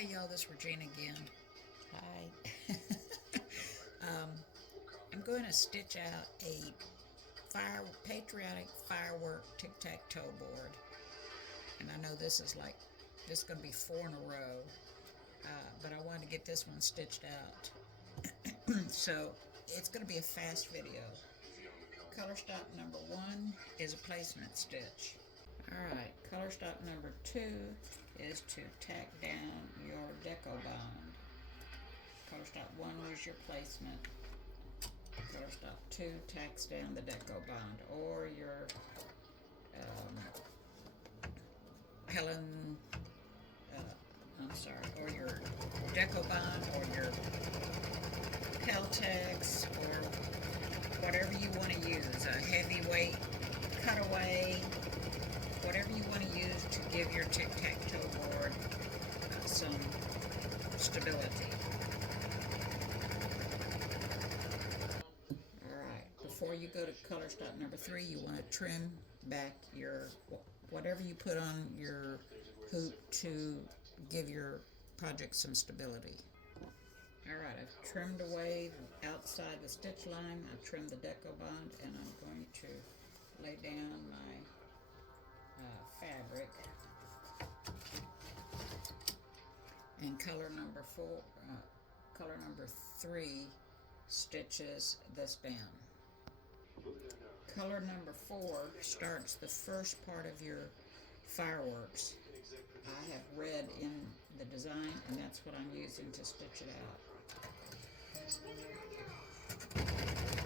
Hey y'all, this is Regina again. Hi. I'm going to stitch out a Patriotic firework Tic Tac Toe Board. And I know this is going to be 4 in a row. But I wanted to get this one stitched out. So it's going to be a fast video. Color stop number 1 is a placement stitch. Alright, color stop number 2 is to tack down your deco bond. Color stop 1 was your placement. Color stop 2 tacks down the deco bond, or your or your deco bond, or your Peltex, or whatever you want to use, a heavyweight cutaway, whatever you want to use to give your Tic Tac Toe Board some stability. Alright, before you go to color stop number 3, you want to trim back your whatever you put on your hoop to give your project some stability. Alright, I've trimmed away outside the stitch line. I've trimmed the deco bond, and I'm going to lay down my fabric. And color number 3 stitches this down. Color number 4 starts the first part of your fireworks. I have red in the design, and that's what I'm using to stitch it out.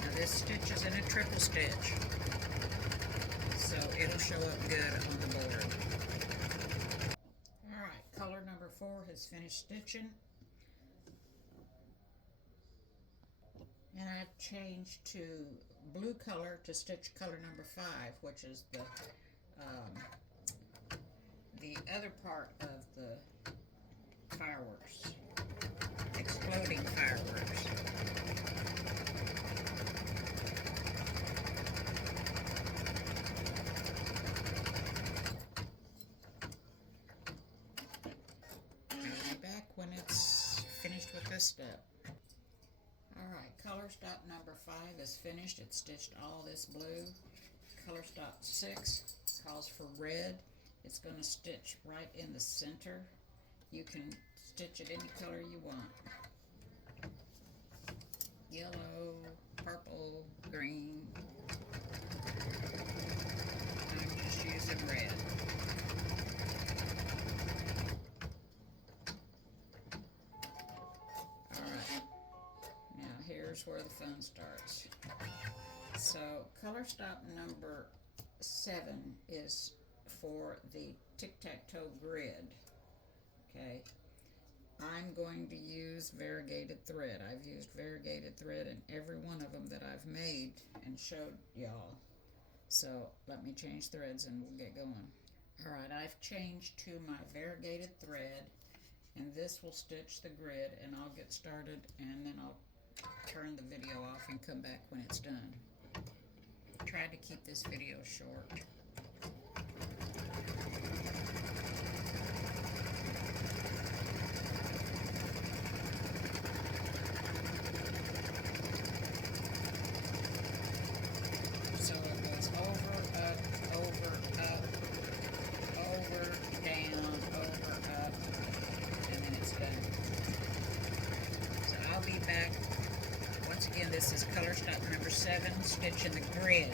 Now this stitch is in a triple stitch, so it'll show up good on the board. Alright, color number 4 has finished stitching. And I've changed to blue color to stitch color number 5, which is the other part of the fireworks, exploding fireworks. I'll be back when it's finished with this step. Alright, color stop number 5 is finished. It's stitched all this blue. Color stop 6 calls for red. It's going to stitch right in the center. You can stitch it any color you want. Yellow, purple, green. I'm just using red. Here's where the fun starts. So color stop number 7 is for the tic-tac-toe grid. Okay, I'm going to use variegated thread. I've used variegated thread in every one of them that I've made and showed y'all. So let me change threads and we'll get going. Alright, I've changed to my variegated thread, and this will stitch the grid, and I'll get started, and then I'll turn the video off and come back when it's done. Tried to keep this video short. So it goes over, up, over, down, over, up, and then it's done. So I'll be back. Once again, this is color stop number 7, stitching the grid.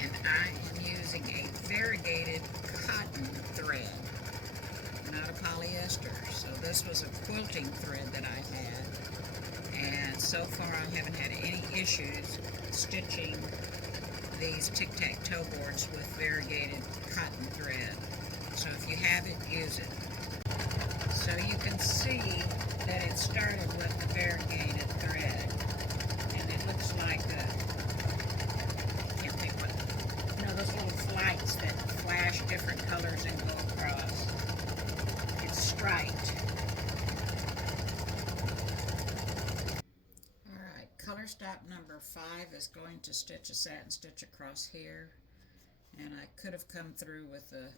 And I am using a variegated cotton thread, not a polyester. So this was a quilting thread that I had. And so far I haven't had any issues stitching these tic-tac-toe boards with variegated cotton thread. So if you have it, use it. So you can see that it started with the variegated thread, and it looks like can't think what, those little flights that flash different colors and go across. It's striped. Alright, color stop number 5 is going to stitch a satin stitch across here, and I could have come through with a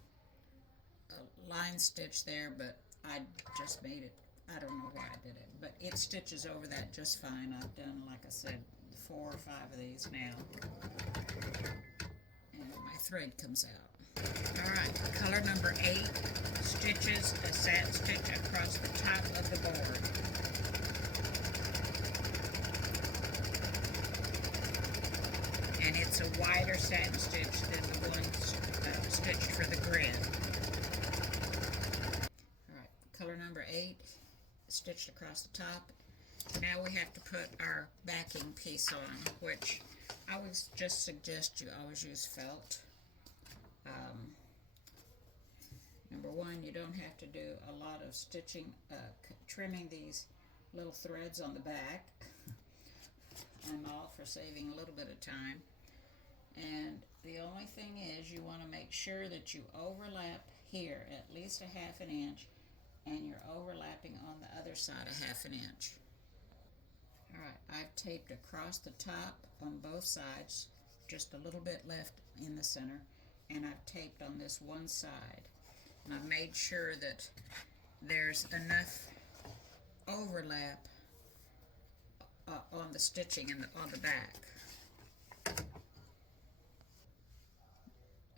line stitch there, but I just made it. I don't know why I did it, but it stitches over that just fine. I've done, like I said, 4 or 5 of these now. And my thread comes out. Alright, color number 8 stitches a satin stitch across the top of the board. And it's a wider satin stitch than the one stitched for the grid. Alright, color number 8 stitched across the top. Now we have to put our backing piece on, which I would just suggest you always use felt. Number 1, you don't have to do a lot of stitching, trimming these little threads on the back. I'm all for saving a little bit of time. And the only thing is, you want to make sure that you overlap here at least a 1/2 inch, and you're overlapping on the other side a 1/2 inch. Alright, I've taped across the top on both sides, just a little bit left in the center, and I've taped on this one side. And I've made sure that there's enough overlap on the stitching and on the back.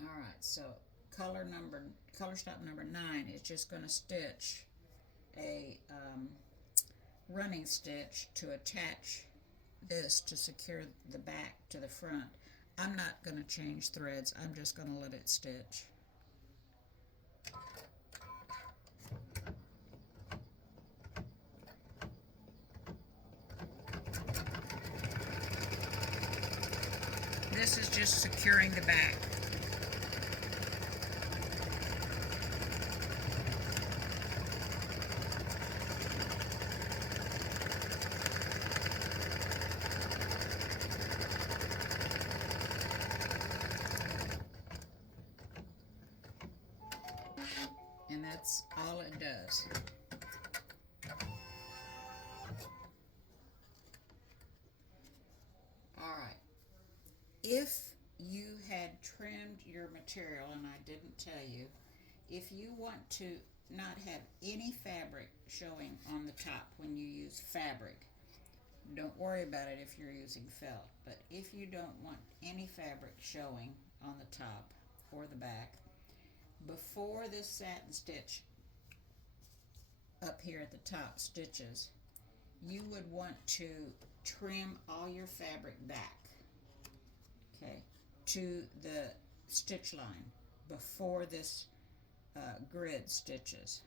Alright, so color stop number 9 is just going to stitch a running stitch to attach this to secure the back to the front. I'm not going to change threads, I'm just going to let it stitch. This is just securing the back. And that's all it does. Alright. If you had trimmed your material, and I didn't tell you, if you want to not have any fabric showing on the top when you use fabric, don't worry about it if you're using felt. But if you don't want any fabric showing on the top or the back, before this satin stitch up here at the top stitches, you would want to trim all your fabric back, okay, to the stitch line before this grid stitches.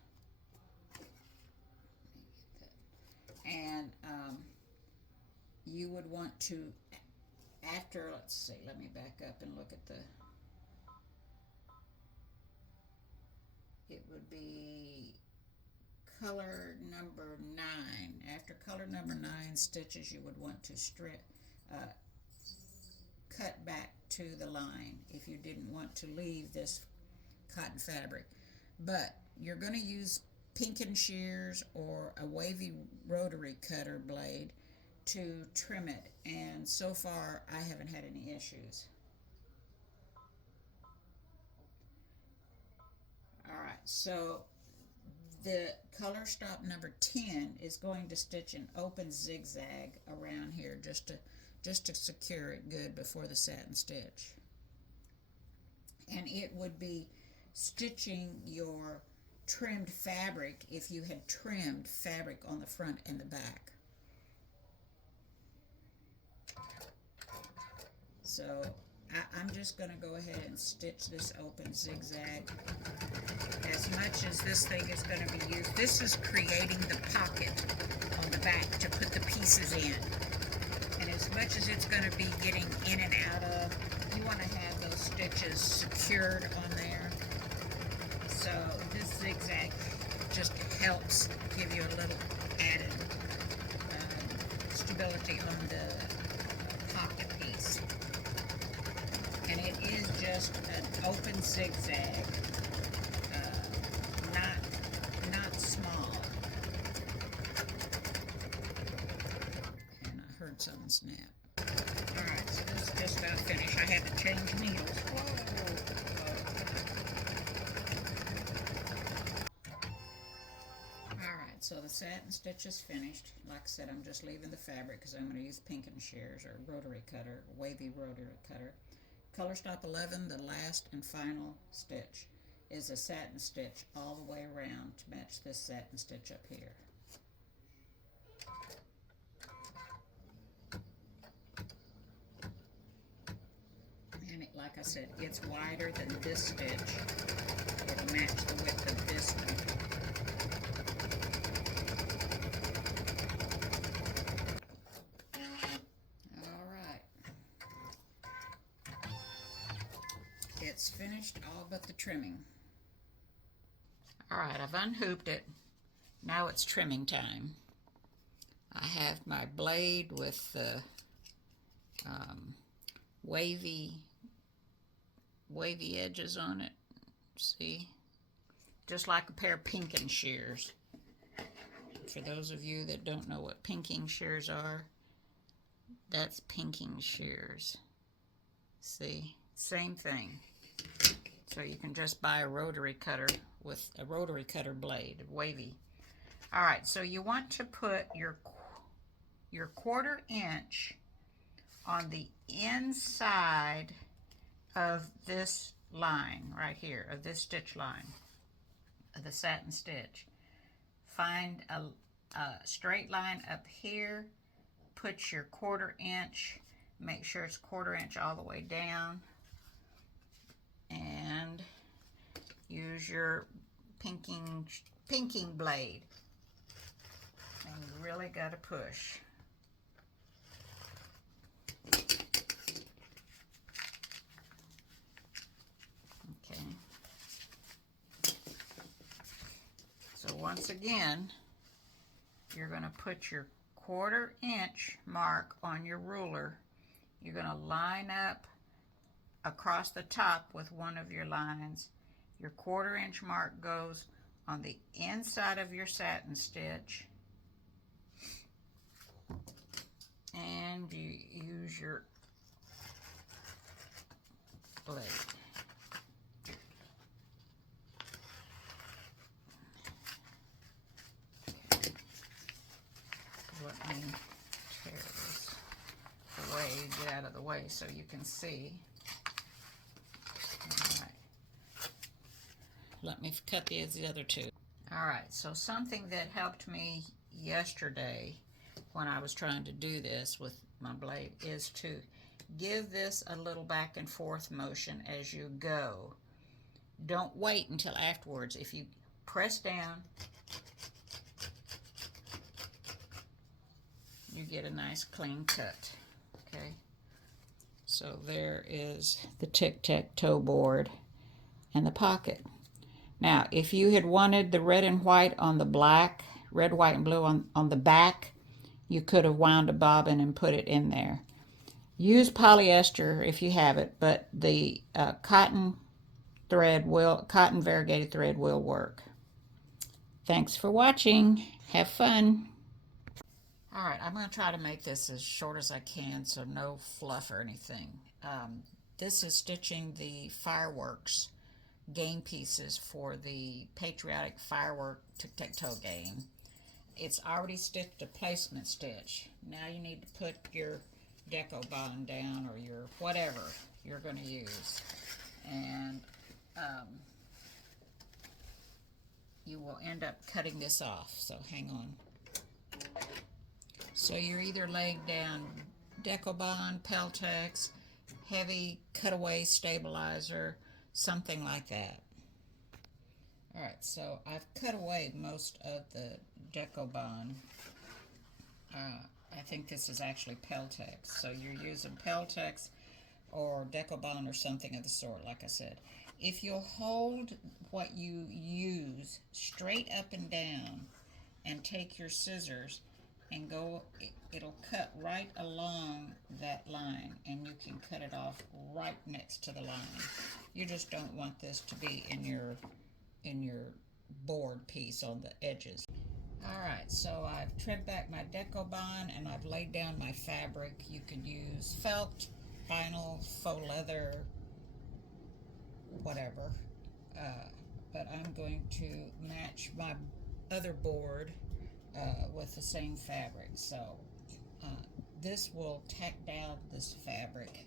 And you would want to, after, let's see, let me back up and look at the, it would be color number 9. After color number 9 stitches, you would want to cut back to the line if you didn't want to leave this cotton fabric. But you're going to use pinking shears or a wavy rotary cutter blade to trim it, and so far I haven't had any issues. Alright, so the color stop number 10 is going to stitch an open zigzag around here just to secure it good before the satin stitch. And it would be stitching your trimmed fabric if you had trimmed fabric on the front and the back. So I'm just going to go ahead and stitch this open zigzag as much as this thing is going to be used. This is creating the pocket on the back to put the pieces in. And as much as it's going to be getting in and out of, you want to have those stitches secured on there. So this zigzag just helps give you a little added stability on the pocket piece. And it is just an open zigzag, not small. And I heard something snap. Alright, so this is just about finished. I had to change needles. Whoa. Alright, so the satin stitch is finished. Like I said, I'm just leaving the fabric because I'm going to use pinking shears or rotary cutter, wavy rotary cutter. Color stop 11, the last and final stitch, is a satin stitch all the way around to match this satin stitch up here. And it, like I said, it's wider than this stitch. It'll match the width of this one. It's finished, all but the trimming. Alright, I've unhooped it. Now it's trimming time. I have my blade with the wavy edges on it. See? Just like a pair of pinking shears. For those of you that don't know what pinking shears are, that's pinking shears. See? Same thing. So you can just buy a rotary cutter with a rotary cutter blade, wavy. All right, so you want to put your 1/4 inch on the inside of this line right here, of this stitch line, of the satin stitch. Find a straight line up here, put your 1/4 inch, make sure it's 1/4 inch all the way down, and use your pinking blade. And you really got to push. Okay. So once again, you're going to put your 1/4 inch mark on your ruler. You're going to line up across the top with one of your lines. Your 1/4 inch mark goes on the inside of your satin stitch, and you use your blade. Let me tear this away, get out of the way so you can see. Let me cut the other two. Alright, so something that helped me yesterday when I was trying to do this with my blade is to give this a little back and forth motion as you go. Don't wait until afterwards. If you press down, you get a nice clean cut. Okay, so there is the Tic Tac Toe Board and the pocket. Now, if you had wanted the red and white on the black, red, white, and blue on the back, you could have wound a bobbin and put it in there. Use polyester if you have it, but the cotton variegated thread will work. Thanks for watching. Have fun. All right, I'm going to try to make this as short as I can, so no fluff or anything. This is stitching the fireworks game pieces for the Patriotic firework tic-tac-toe game. It's already stitched a placement stitch. Now you need to put your deco bond down, or your whatever you're going to use, and you will end up cutting this off, so hang on. So you're either laying down deco bond, Peltex, heavy cutaway stabilizer, something like that. Alright, so I've cut away most of the deco bond. I think this is actually Peltex. So you're using Peltex or deco bond or something of the sort, like I said. If you'll hold what you use straight up and down and take your scissors and go, it'll cut right along that line, and you can cut it off right next to the line. You just don't want this to be in your board piece on the edges. Alright, so I've trimmed back my deco bond and I've laid down my fabric. You can use felt, vinyl, faux leather, whatever. But I'm going to match my other board with the same fabric. So this will tack down this fabric.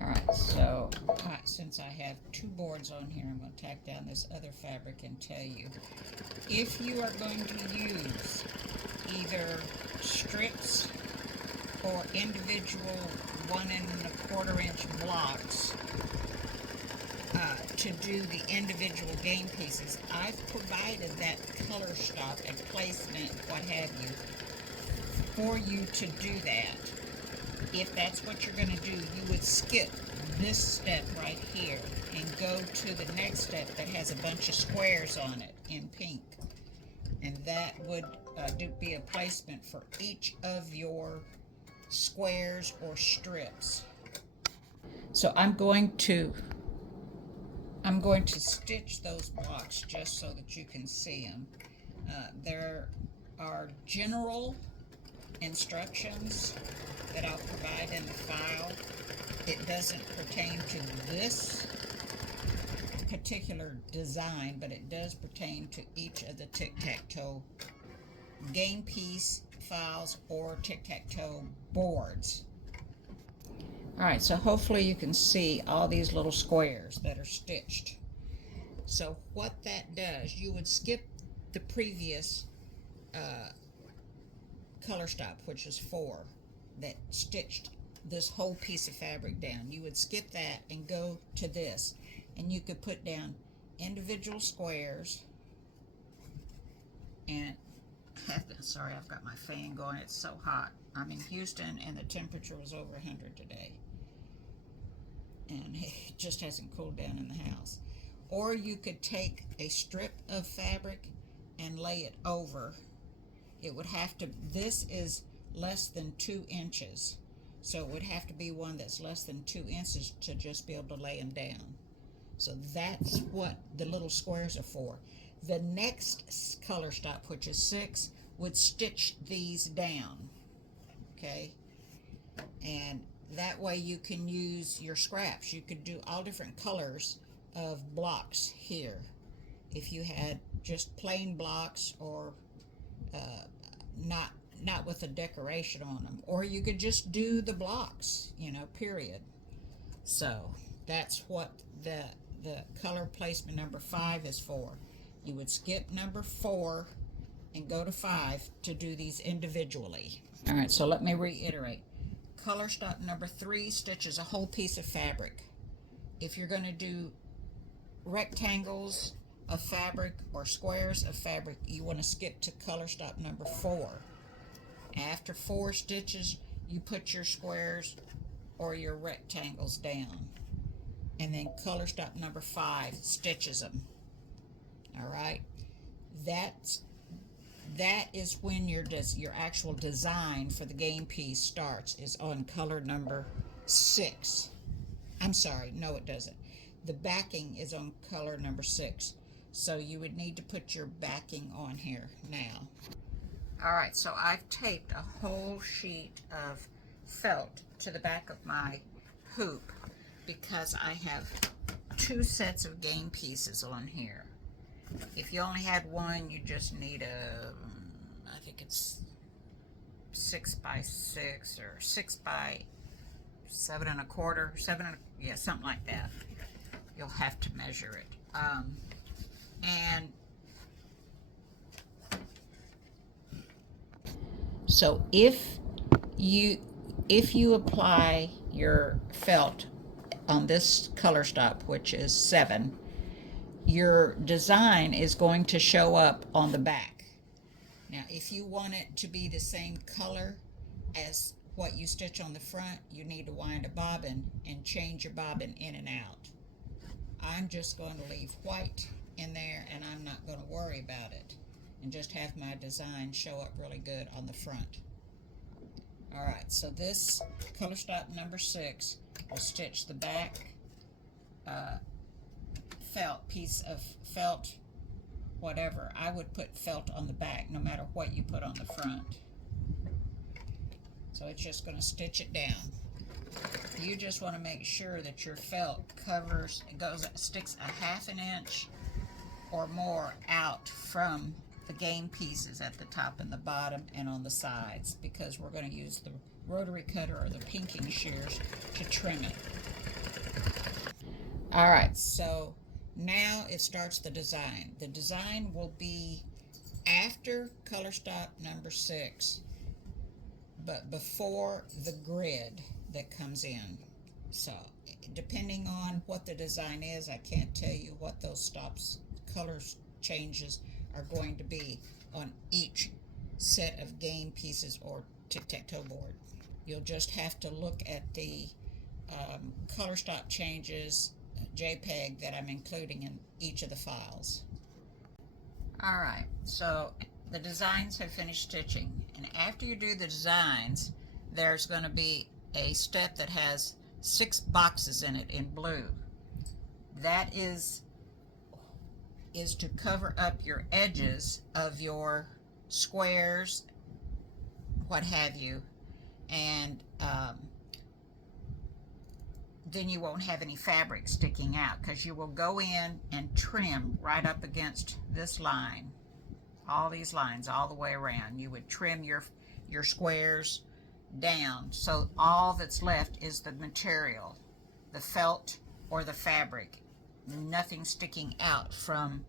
Alright, so since I have two boards on here, I'm going to tack down this other fabric and tell you, if you are going to use either strips or individual 1 1/4 inch blocks to do the individual game pieces, I've provided that color stop and placement, what have you, for you to do that. If that's what you're going to do, you would skip this step right here and go to the next step that has a bunch of squares on it in pink. And that would be a placement for each of your squares or strips. So I'm going to stitch those blocks just so that you can see them. There are general instructions that I'll provide in the file. It doesn't pertain to this particular design, but it does pertain to each of the tic-tac-toe game piece files or tic-tac-toe boards. Alright, so hopefully you can see all these little squares that are stitched. So what that does, you would skip the previous color stop, which is 4, that stitched this whole piece of fabric down. You would skip that and go to this, and you could put down individual squares. And sorry, I've got my fan going, it's so hot. I'm in Houston and the temperature was over 100 today, and it just hasn't cooled down in the house. Or you could take a strip of fabric and lay it over. It would have to, this is less than 2 inches, so it would have to be one that's less than 2 inches to just be able to lay them down. So that's what the little squares are for. The next color stop, which is 6, would stitch these down, okay? And that way you can use your scraps. You could do all different colors of blocks here. If you had just plain blocks, or not with a decoration on them, or you could just do the blocks, you know, period. So that's what the color placement number 5 is for. You would skip number 4 and go to 5 to do these individually. All right, so let me reiterate. Color stop number 3 stitches a whole piece of fabric. If you're going to do rectangles of fabric or squares of fabric, you want to skip to color stop number 4. After 4 stitches, you put your squares or your rectangles down, and then color stop number 5 stitches them. All right, that is when your actual design for the game piece starts, is on color number 6. I'm sorry, no it doesn't. The backing is on color number 6. So you would need to put your backing on here now. Alright, so I've taped a whole sheet of felt to the back of my hoop because I have 2 sets of game pieces on here. If you only had one, you just need I think it's 6 by 6 or 6 by 7 1/4, yeah, something like that. You'll have to measure it. And so if you apply your felt on this color stop, which is 7, your design is going to show up on the back. Now, if you want it to be the same color as what you stitch on the front, you need to wind a bobbin and change your bobbin in and out. I'm just going to leave white in there, and I'm not going to worry about it, and just have my design show up really good on the front. Alright, so this color stop number 6 will stitch the back felt, piece of felt, whatever. I would put felt on the back no matter what you put on the front. So it's just going to stitch it down. You just want to make sure that your felt sticks a ½ inch or more out from the game pieces at the top and the bottom and on the sides, because we're going to use the rotary cutter or the pinking shears to trim it. Alright, so now it starts the design. The design will be after color stop number 6, but before the grid that comes in. So depending on what the design is, I can't tell you what those color changes are going to be on each set of game pieces or tic-tac-toe board. You'll just have to look at the color stop changes JPEG that I'm including in each of the files. Alright, so the designs have finished stitching, and after you do the designs, there's going to be a step that has 6 boxes in it in blue. That is to cover up your edges of your squares, what have you, and then you won't have any fabric sticking out, because you will go in and trim right up against this line, all these lines all the way around. You would trim your squares down, so all that's left is the material, the felt or the fabric, nothing sticking out from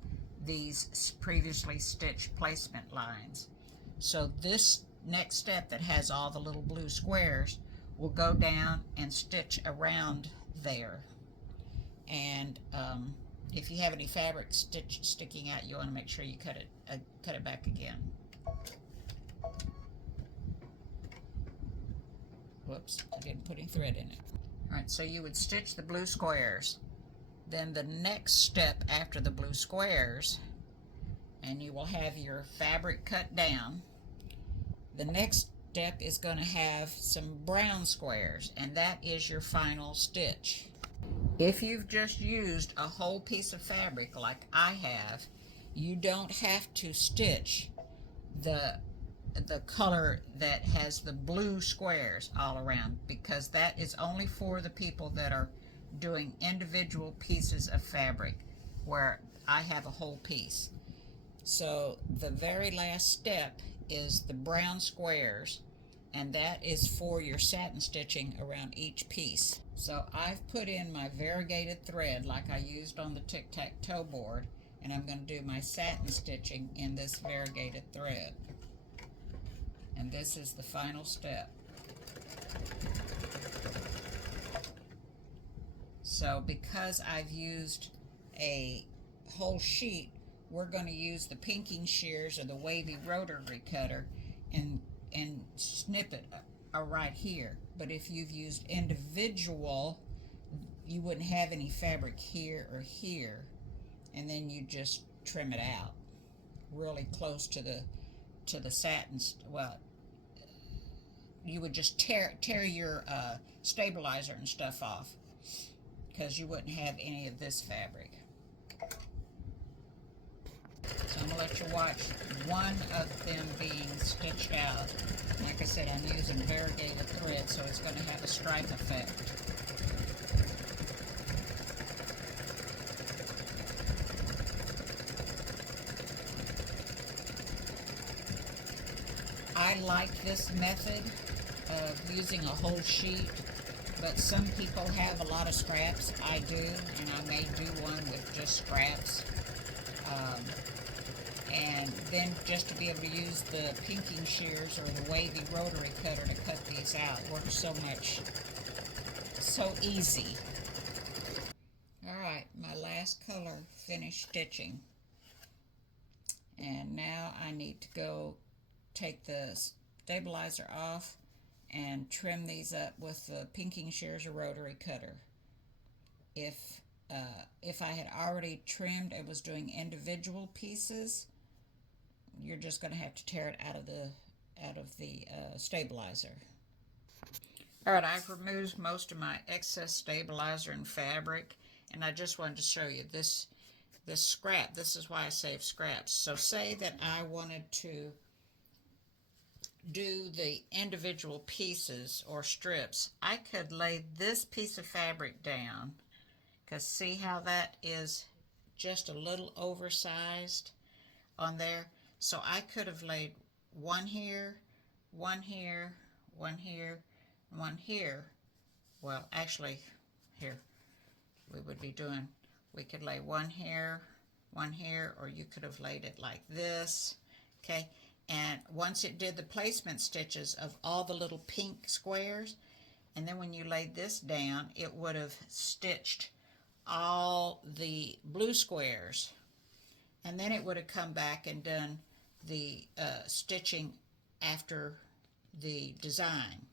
these previously stitched placement lines. So this next step that has all the little blue squares will go down and stitch around there. And if you have any fabric sticking out, you want to make sure you cut it back again. Whoops, I didn't put any thread in it. Alright, so you would stitch the blue squares. Then the next step after the blue squares, and you will have your fabric cut down. The next step is going to have some brown squares, and that is your final stitch. If you've just used a whole piece of fabric like I have, you don't have to stitch the color that has the blue squares all around, because that is only for the people that are doing individual pieces of fabric, where I have a whole piece. So the very last step is the brown squares, and that is for your satin stitching around each piece. So I've put in my variegated thread like I used on the tic-tac-toe board, and I'm going to do my satin stitching in this variegated thread. And this is the final step. So because I've used a whole sheet, we're going to use the pinking shears or the wavy rotary cutter and snip it right here. But if you've used individual, you wouldn't have any fabric here or here, and then you just trim it out really close to the satin. Well, you would just tear your stabilizer and stuff off, because you wouldn't have any of this fabric. So I'm going to let you watch one of them being stitched out. Like I said, I'm using variegated thread, so it's going to have a stripe effect. I like this method of using a whole sheet, but some people have a lot of scraps. I do, and I may do one with just scraps. And then just to be able to use the pinking shears or the wavy rotary cutter to cut these out works so easy. Alright, my last color finished stitching. And now I need to go take the stabilizer off and trim these up with the pinking shears or rotary cutter. If I had already trimmed and was doing individual pieces, you're just going to have to tear it out of the stabilizer. Alright, I've removed most of my excess stabilizer and fabric, and I just wanted to show you this scrap. This is why I save scraps. So say that I wanted to do the individual pieces or strips, I could lay this piece of fabric down, because see how that is just a little oversized on there? So I could have laid one here, one here, one here, one here. Well, actually, here, we could lay one here, or you could have laid it like this, okay? And once it did the placement stitches of all the little pink squares, and then when you laid this down, it would have stitched all the blue squares, and then it would have come back and done the stitching after the design.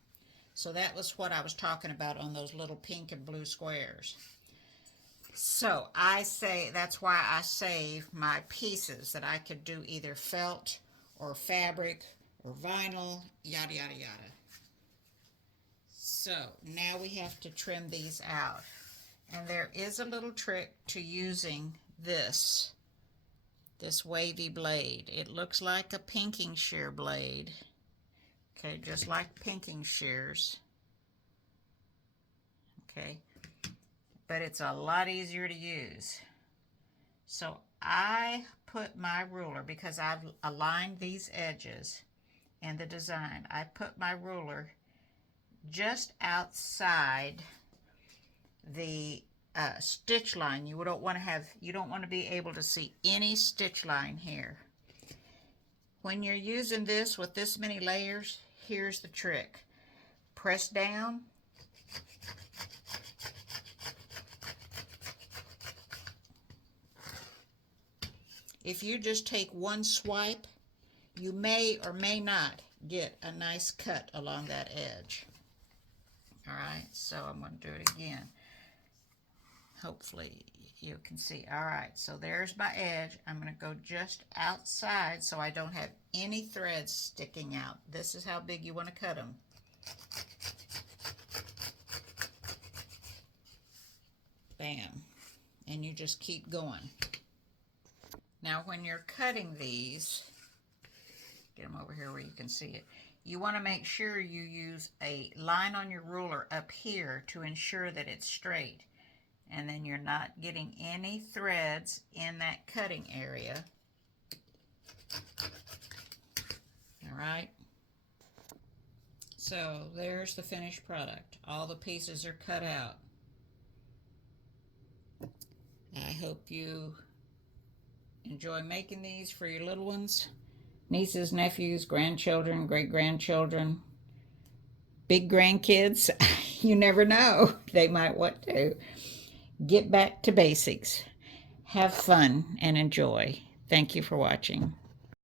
So that was what I was talking about on those little pink and blue squares. So that's why I save my pieces, that I could do either felt or fabric or vinyl, yada yada yada. So now we have to trim these out. And there is a little trick to using this wavy blade. It looks like a pinking shear blade. Okay, just like pinking shears. Okay, but it's a lot easier to use. So I put my ruler, because I've aligned these edges in the design, I put my ruler just outside the stitch line. You don't want to be able to see any stitch line here. When you're using this with this many layers, here's the trick. Press down. If you just take one swipe, you may or may not get a nice cut along that edge. All right, so I'm going to do it again. Hopefully you can see. All right, so there's my edge. I'm going to go just outside so I don't have any threads sticking out. This is how big you want to cut them. Bam. And you just keep going. Now when you're cutting these, get them over here where you can see it, you want to make sure you use a line on your ruler up here to ensure that it's straight. And then you're not getting any threads in that cutting area. All right. So there's the finished product. All the pieces are cut out. I hope you enjoy making these for your little ones, nieces, nephews, grandchildren, great-grandchildren, big grandkids. You never know. They might want to. Get back to basics. Have fun and enjoy. Thank you for watching.